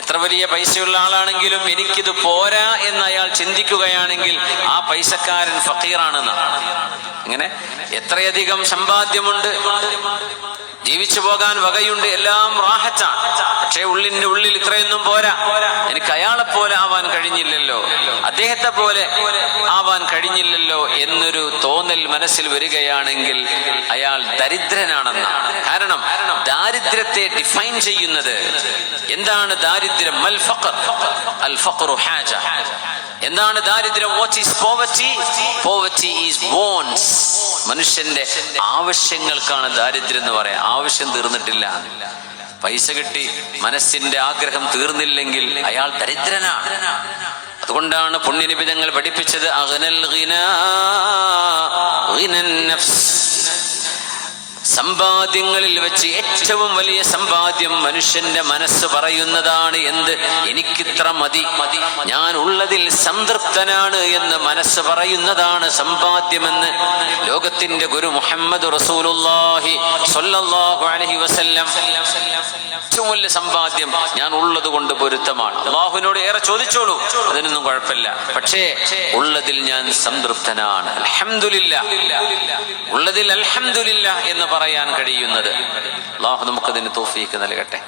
എത്ര വലിയ പൈസയുള്ള ആളാണെങ്കിലും എനിക്കിത് പോരാ എന്ന് അയാൾ ചിന്തിക്കുകയാണെങ്കിൽ ആ പൈസക്കാരൻ ഫക്കീറാണെന്നാണ്. ഇങ്ങനെ എത്രയധികം സമ്പാദ്യമുണ്ട്, ജീവിച്ചു പോകാൻ വകയുണ്ട്, എല്ലാം റാഹത്താണ്. പക്ഷേ ഉള്ളിന്റെ ഉള്ളിൽ ഇത്രയൊന്നും പോരാ, എനിക്ക് അയാളെ പോലെ ആവാൻ കഴിഞ്ഞില്ലല്ലോ, അദ്ദേഹത്തെ പോലെ ആവാൻ കഴിഞ്ഞില്ലല്ലോ എന്നൊരു തോന്നൽ മനസ്സിൽ വരികയാണെങ്കിൽ അയാൾ ദരിദ്രനാണെന്നാണ്. കാരണം ദാരിദ്ര്യത്തെ ഡിഫൈൻ ചെയ്യുന്നത് എന്താണ്? ദാരിദ്ര്യം മൽ ഫഖർ, അൽ ഫഖറു ഹാജ. എന്താണ് ദാരിദ്ര്യം? What is poverty? Poverty is wants. മനുഷ്യന്റെ ആവശ്യങ്ങൾക്കാണ് ദാരിദ്ര്യം എന്ന് പറയാം. ആവശ്യം തീർന്നിട്ടില്ല, പൈസ കിട്ടി മനസ്സിന്റെ ആഗ്രഹം തീർന്നില്ലെങ്കിൽ അയാൾ ദരിദ്രനാണ്. അതുകൊണ്ടാണ് പുണ്യനബി തങ്ങൾ പഠിപ്പിച്ചത് അഗ്നൽ ഗിനാ ഗിനൻ നഫ്സ്. സമ്പാദ്യങ്ങളിൽ വെച്ച് ഏറ്റവും വലിയ സമ്പാദ്യം മനുഷ്യന്റെ മനസ്സ് പറയുന്നതാണ്. എന്ത്? എനിക്കിത്ര മതി, ഞാൻ ഉള്ളതിൽ സംതൃപ്തനാണ് എന്ന് മനസ്സ് പറയുന്നതാണ് സമ്പാദ്യമെന്ന് ലോകത്തിന്റെ ഗുരു മുഹമ്മദ് റസൂലുള്ളാഹി സ്വല്ലല്ലാഹു അലൈഹി വസല്ലം. ഏറ്റവും വലിയ സമ്പാദ്യം ഞാൻ ഉള്ളത് കൊണ്ട് പൊരുത്തമാണ്. അള്ളാഹുവിനോട് ഏറെ ചോദിച്ചോളൂ, അതിനൊന്നും കുഴപ്പമില്ല. പക്ഷേ ഉള്ളതിൽ ഞാൻ സംതൃപ്തനാണ്, അൽഹംദുലില്ലാഹ്, ഉള്ളതിൽ അൽഹംദുലില്ലാഹ് എന്ന് പറയാൻ കഴിയുന്നത്. അള്ളാഹു നമുക്കതിന് തൗഫീഖ് നൽകട്ടെ.